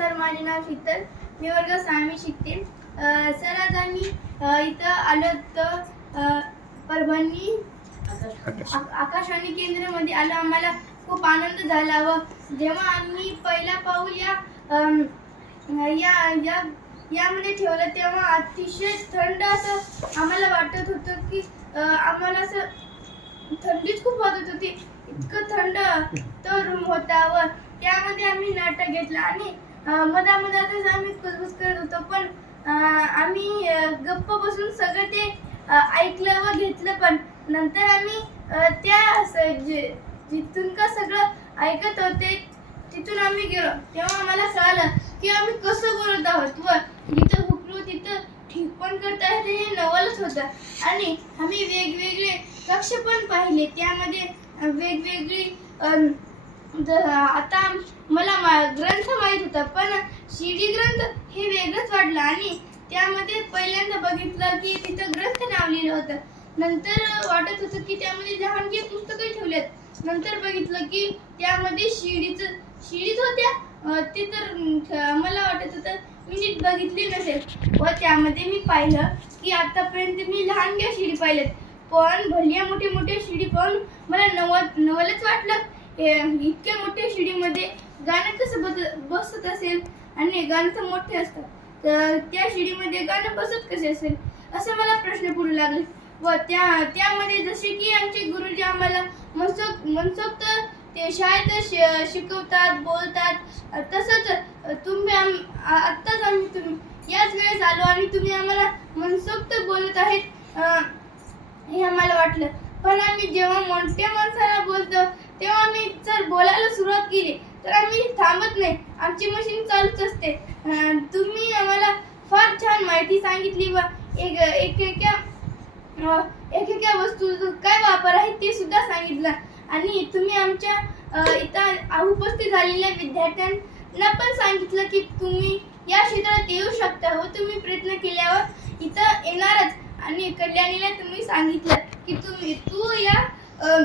Sir माझे नाव शीतल. मी वर्ग सहावी शिकते. सर आज आम्ही इथं आलो तर अ, परभणी. आकाशवाणी. केंद्रामध्ये आलो. आम्हाला खूप आनंद झाला व जेव्हा आम्ही पहिला पाऊल या या या यामध्ये ठेवलं तेव्हा अतिशय थंड असं आम्हाला वाटत होतं की आम्हाला असं थंडीच खूप वाटत होती. इतकं थंड तो रूम होता व त्यामध्ये आम्ही नाटक घेतलं आणि मधामधातच आम्ही कुजबुज करत होतो पण आम्ही गप्प बसून सगळं ते ऐकलं व घेतलं पण नंतर आम्ही त्या जे- जिथून का सगळं ऐकत होते तिथून आम्ही गेलो. तेव्हा आम्हाला कळलं की आम्ही कसं बोलत आहोत व जिथं हुकलो तिथं ठीक पण करता येते हे नवलच होतं. आणि आम्ही वेगवेगळे कक्ष पण पाहिले त्यामध्ये वेगवेगळी आता मला मा- ग्रंथ माहीत होता पण शिडी ग्रंथ हे वेगळंच वाटलं आणि त्यामध्ये पहिल्यांदा बघितलं की तिथं ग्रंथ नाव लिहिलं होतं. नंतर वाटत होतं की त्यामध्ये लहानगी पुस्तकं ठेवलेत. नंतर बघितलं की त्यामध्ये शिडीचं शिडीच होत्या ते तर मला वाटत होतं मी नीट बघितली नसेल. व त्यामध्ये मी पाहिलं की आतापर्यंत मी लहानग्या शिडी पाहिल्यात. पण भल्या मोठे मोठे शिडी पाहून मला नवल नवलच वाटलं. इतक्या मोठ्या शिडीमध्ये गाणं कसं बस बसत असेल आणि गाणं तर मोठे असतात तर त्या शिडीमध्ये गाणं बसत कसे असेल? असं मला प्रश्न पडू लागले. व त्या त्यामध्ये जसे की आमचे गुरुजी आम्हाला मनसोक्त मनसोक्त ते शाळेत शिकवतात बोलतात. तसंच तुम्ही आम आत्ताच आम्ही तुम्ही याच वेळेस आलो आणि तुम्ही आम्हाला मनसोक्त बोलत आहेत. हे आम्हाला वाटलं. पण आम्ही जेव्हा मोठ्या माणसाला बोलतो तेव्हा आम्ही जर बोलायला सुरुवात केली. तर आम्ही थांबत नाही. आमची मशीन चालूच असते. तुम्ही आम्हाला फार छान माहिती सांगितली व एक एक एका एक एका वस्तूचा काय वापर आहे ते सुद्धा सांगितलं. आणि तुम्ही आमच्या इथं उपस्थित झालेल्या विद्यार्थ्यांना पण सांगितलं की तुम्ही या क्षेत्रात येऊ शकता. व तुम्ही प्रयत्न केल्यावर इथं येणारच. आणि कल्याणीला तुम्ही सांगितलं की तुम्ही तू या अं,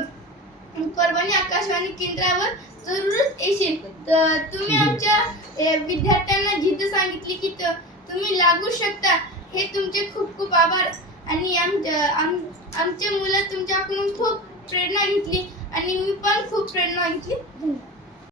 परभणी आकाशवाणी केंद्रावर जरूरच येशील. तर तुम्ही आमच्या विद्यार्थ्यांना जिद्द सांगितली की तुम्ही लागू शकता हे तुमचे खूप खूप आभार. आणि आमच्या आम आमच्या मुलं तुमच्याकडून खूप प्रेरणा घेतली. आणि मी पण खूप प्रेरणा घेतली. धन्यवाद.